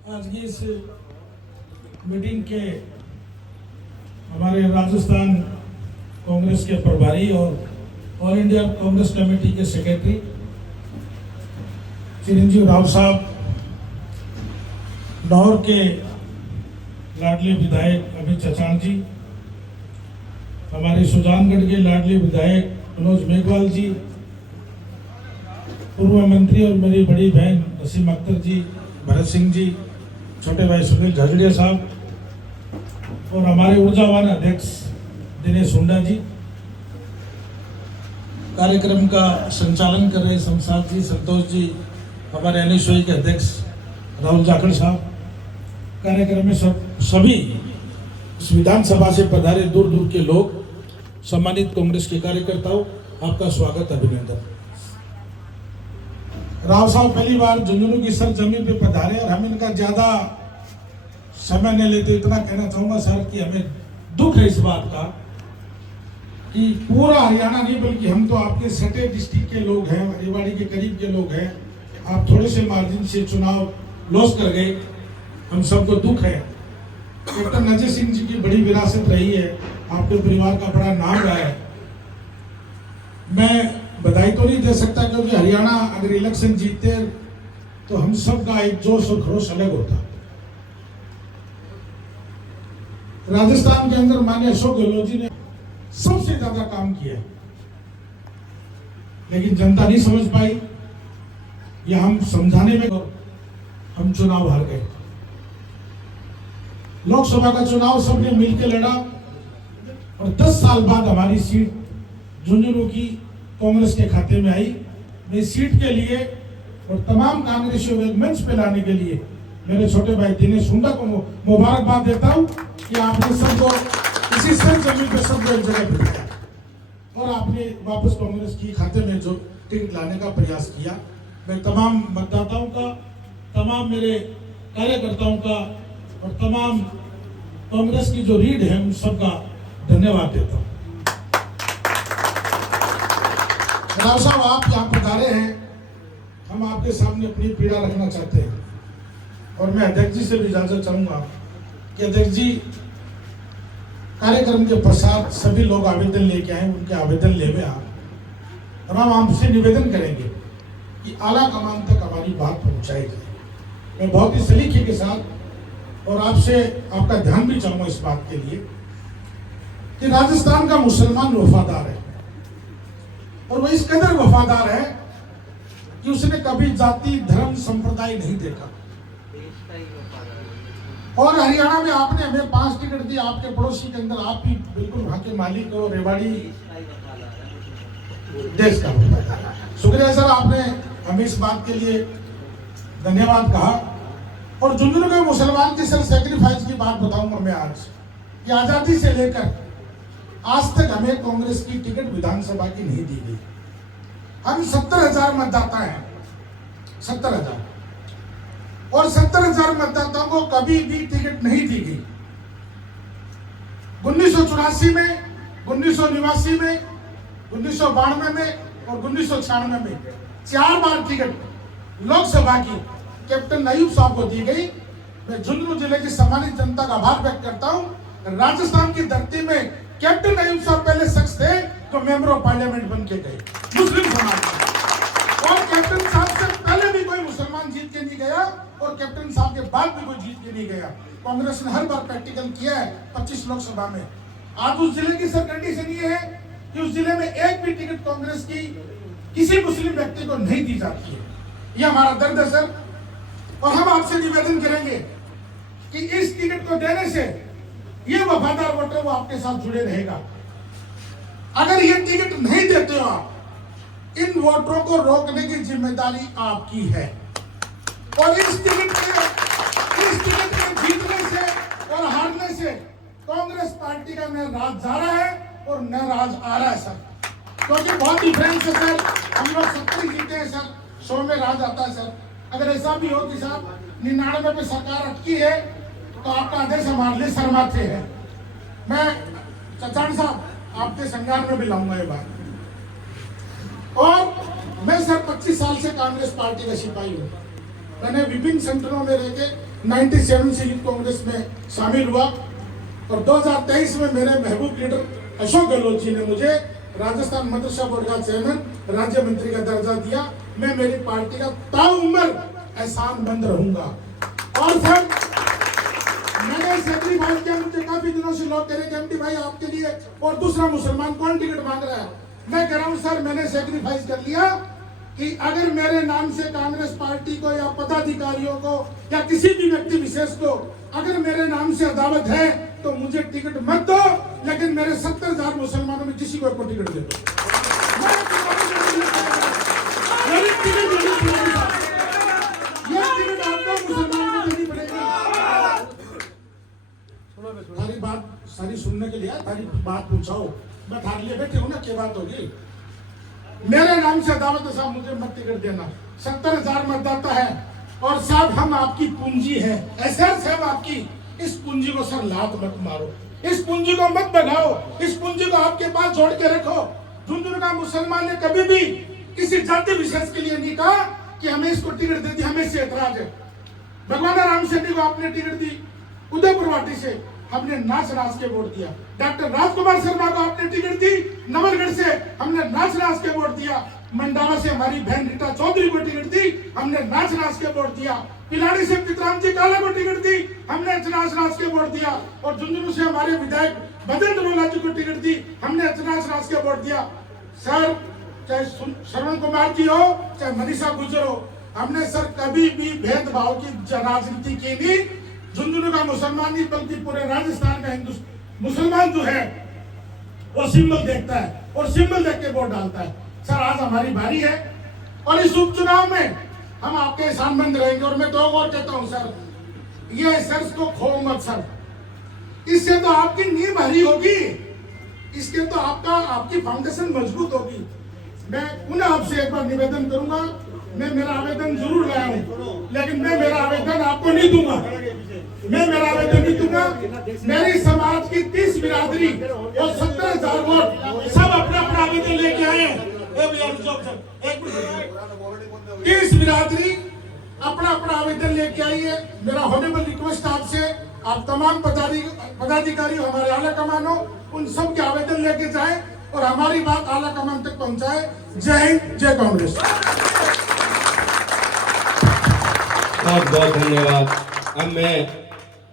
आज की इस मीटिंग के हमारे राजस्थान कांग्रेस के प्रभारी और ऑल इंडिया कांग्रेस कमेटी के सेक्रेटरी चिरंजीव राव साहब, लाहौर के लाडले विधायक अमित चचान जी, हमारे सुजानगढ़ के लाडले विधायक मनोज मेघवाल जी, पूर्व मंत्री और मेरी बड़ी बहन नसीम अख्तर जी, भरत सिंह जी, छोटे भाई सुनील झाझड़िया साहब और हमारे ऊर्जावान अध्यक्ष दिनेश हुंडा जी, कार्यक्रम का संचालन कर रहे शमशाद जी, संतोष जी, हमारे एनएसयूआई के अध्यक्ष राहुल जाखड़ साहब, कार्यक्रम में सभी इस विधानसभा से पधारे दूर दूर के लोग, सम्मानित कांग्रेस के कार्यकर्ताओं, आपका स्वागत, अभिनंदन। राव साहब पहली बार झुंझुनू की सरजमीन पे पधारे और हम इनका ज्यादा समय नहीं लेते। इतना कहना चाहूंगा सर कि हमें दुख है इस बात का कि पूरा हरियाणा नहीं बल्कि हम तो आपके सटे डिस्ट्रिक्ट के लोग हैं, रेवाड़ी के करीब के लोग हैं, आप थोड़े से मार्जिन से चुनाव लॉस कर गए, हम सबको दुख है। कैप्टन अजय सिंह जी की बड़ी विरासत रही है, आपके परिवार का बड़ा नाम रहा है। मैं बधाई तो नहीं दे सकता क्योंकि हरियाणा अगर इलेक्शन जीतते तो हम सब का एक जोश और खरोश अलग होता। राजस्थान के अंदर माननीय अशोक गहलोत जी ने सबसे ज्यादा काम किया, लेकिन जनता नहीं समझ पाई या हम समझाने में हम चुनाव हार गए। लोकसभा का चुनाव सबने मिलकर लड़ा और 10 साल बाद हमारी सीट झुंझुनू की कांग्रेस के खाते में आई। मैं इस सीट के लिए और तमाम कांग्रेसियों को एक मंच पे लाने के लिए मेरे छोटे भाई दिनेश हुंडा को मुबारकबाद देता हूं कि आपने सबको इसी सरजमीन पे सबको एक जगह बिठाया और आपने वापस कांग्रेस की खाते में जो टिकट लाने का प्रयास किया। मैं तमाम मतदाताओं का, तमाम मेरे कार्यकर्ताओं का और तमाम कांग्रेस की जो रीढ़ है उन सबका धन्यवाद देता हूं। राव साहब, आप यहाँ पधारे हैं, हम आपके सामने अपनी पीड़ा रखना चाहते हैं और मैं अध्यक्ष जी से भी इजाजत चाहूंगा कि अध्यक्ष जी कार्यक्रम के पश्चात सभी लोग आवेदन लेके आए, उनके आवेदन लेवे आप और हम आपसे निवेदन करेंगे कि आला कमान तक हमारी बात पहुंचाई जाए। मैं बहुत ही सलीके के साथ और आपसे आपका ध्यान भी चाहूंगा इस बात के लिए कि राजस्थान का मुसलमान वफादार है और वो इस कदर वफादार है कि उसने कभी जाति धर्म संप्रदाय नहीं देखा। और हरियाणा में आपने हमें 5 टिकट दी, आपके पड़ोसी के अंदर आप भी बिल्कुल वहां के मालिक हो, रेवाड़ी देश का शुक्रिया सर, आपने हमें इस बात के लिए धन्यवाद कहा। और झुंझुनू के मुसलमान की सर सेक्रीफाइस की बात बताऊंगा मैं आज कि आजादी से लेकर आज तक हमें कांग्रेस की टिकट विधानसभा की नहीं दी गई। हम 70,000 मतदाता हैं, 70,000, और 70,000 मतदाताओं को कभी भी टिकट नहीं दी गई। 1984 में, 1989 में, 1992 में और 1996 में 4 बार टिकट लोकसभा की कैप्टन अयूब साहब को दी गई। मैं झुंझुनू जिले की सम्मानित जनता का आभार व्यक्त करता हूं। राजस्थान की धरती में कैप्टन अयूब साहब पहले शख्स थे जो मेंबर ऑफ पार्लियामेंट बन के गए मुस्लिम समाज में, और कैप्टन साहब से पहले भी कोई मुसलमान जीत के नहीं गया और कैप्टन साहब के बाद भी कोई जीत के नहीं गया। कांग्रेस ने हर बार प्रैक्टिकल किया है 25 लोकसभा में। आज उस जिले की सर कंडीशन ये है कि उस जिले में एक भी टिकट कांग्रेस की किसी मुस्लिम व्यक्ति को नहीं दी जाती है। ये हमारा दर्द है सर, और हम आपसे निवेदन करेंगे कि इस टिकट को देने से ये वफादार वोटर वो आपके साथ जुड़े रहेगा। अगर ये टिकट नहीं देते हो आप, इन वोटरों को रोकने की जिम्मेदारी आपकी है। और इस टिकट के जीतने से और हारने से कांग्रेस पार्टी का न राज जा रहा है और न राज आ रहा है सर, क्योंकि बहुत डिफरेंस है सर। हम लोग 70 जीते हैं सर, 100 में राज आता है सर। अगर ऐसा भी हो कि साहब 99 पे सरकार अटकी है तो आपका आदेश हमारे लिए शर्माते हैं। मैं चचान साहब आपके संज्ञान में भी लाऊंगा ये बात। और मैं सर 25 साल से कांग्रेस पार्टी का सिपाही हूँ मैंने विभिन्न संगठनों में रह के 97 से यूथ कांग्रेस में शामिल हुआ और 2023 में मेरे महबूब लीडर अशोक गहलोत जी ने मुझे राजस्थान मदरसा बोर्ड का चेयरमैन राज्य मंत्री का दर्जा दिया। मैं मेरी पार्टी का ताउम्र एहसानमंद रहूंगा। और सर मैंने सेक्रीफाइस किया, मुझे काफी दिनों से लोग कह रहे एमडी भाई आपके लिए और दूसरा मुसलमान कौन टिकट मांग रहा है। मैं कह रहा हूं सर मैंने सेक्रीफाइस कर लिया कि अगर मेरे नाम से कांग्रेस पार्टी को या पदाधिकारियों को या किसी भी व्यक्ति विशेष को अगर मेरे नाम से अदावत है तो मुझे टिकट मत दो, लेकिन मेरे 70,000 मुसलमानों में किसी को टिकट दे दो। ये टिकट आपको मुसलमानों को देनी पड़ेगी। सारी बात सारी सुनने के लिए सारी बात पूछाओ, मैं थार लिए बैठे हूँ ना, क्या बात होगी। मेरे नाम से दावत साहब मुझे मत टिकट देना। 70,000 मतदाता है और साहब हम आपकी पूंजी है, ऐसे साहब आपकी, इस पूंजी को सर लात मत मारो, इस पूंजी को मत बढ़ाओ, इस पूंजी को आपके पास जोड़ के रखो। झुंझुनू का मुसलमान ने कभी भी किसी जाति विशेष के लिए नहीं कहा कि हमें इसको टिकट दे दी, हमें इससे एतराज है। भगवान राम शेट्टी को आपने टिकट दी, उदयपुर वाटी से हमने नाच नाच के वोट दिया। डॉक्टर राजकुमार शर्मा को आपने टिकट दी, नवलगढ़ से हमने नाच नाच के वोट दिया। मंडावा से हमारी बहन रीटा चौधरी को टिकट दी, हमने नाच नाच के वोट दिया। पिलाड़ी से पितराम जी काला को टिकट दी, हमने नाच नाच के वोट दिया। और झुंझुनू से हमारे विधायक बजरंग दलोला जी को टिकट दी, हमने नाच नाच के वोट दिया। सर चाहे श्रवण कुमार जी हो चाहे मनीषा गुजर हो, हमने सर कभी भी भेदभाव की राजनीति की नहीं। झुंझुनू का मुसलमान नहीं बल्कि पूरे राजस्थान का हिंदू मुसलमान जो है वो सिंबल देखता है और सिंबल देख के वोट डालता है। सर आज हमारी बारी है और इस उपचुनाव में हम आपके एहसानमंद रहेंगे। और मैं दो और कहता हूं सर, ये सर को खो मत सर, इससे तो आपकी नींव भरी होगी, इसके तो आपकी फाउंडेशन मजबूत होगी। मैं पुनः आपसे एक बार निवेदन करूंगा, मैं मेरा आवेदन जरूर लाया हूं, लेकिन मैं मेरा आवेदन आपको नहीं दूंगा, मैं मेरा आवेदन नहीं दूंगा। मेरी समाज की 30 बिरादरी और 70,000 वोट सब अपना अपना आवेदन लेके आए। 30 बिरादरी अपना अपना आवेदन लेके आई है। मेरा हॉनेबल रिक्वेस्ट आपसे, आप तमाम पदाधिकारी हमारे आला कमान हो, उन सब के आवेदन लेके जाए और हमारी बात आला कमान तक पहुंचाए। जय हिंद, जय कांग्रेस। बहुत बहुत धन्यवाद। अब मैं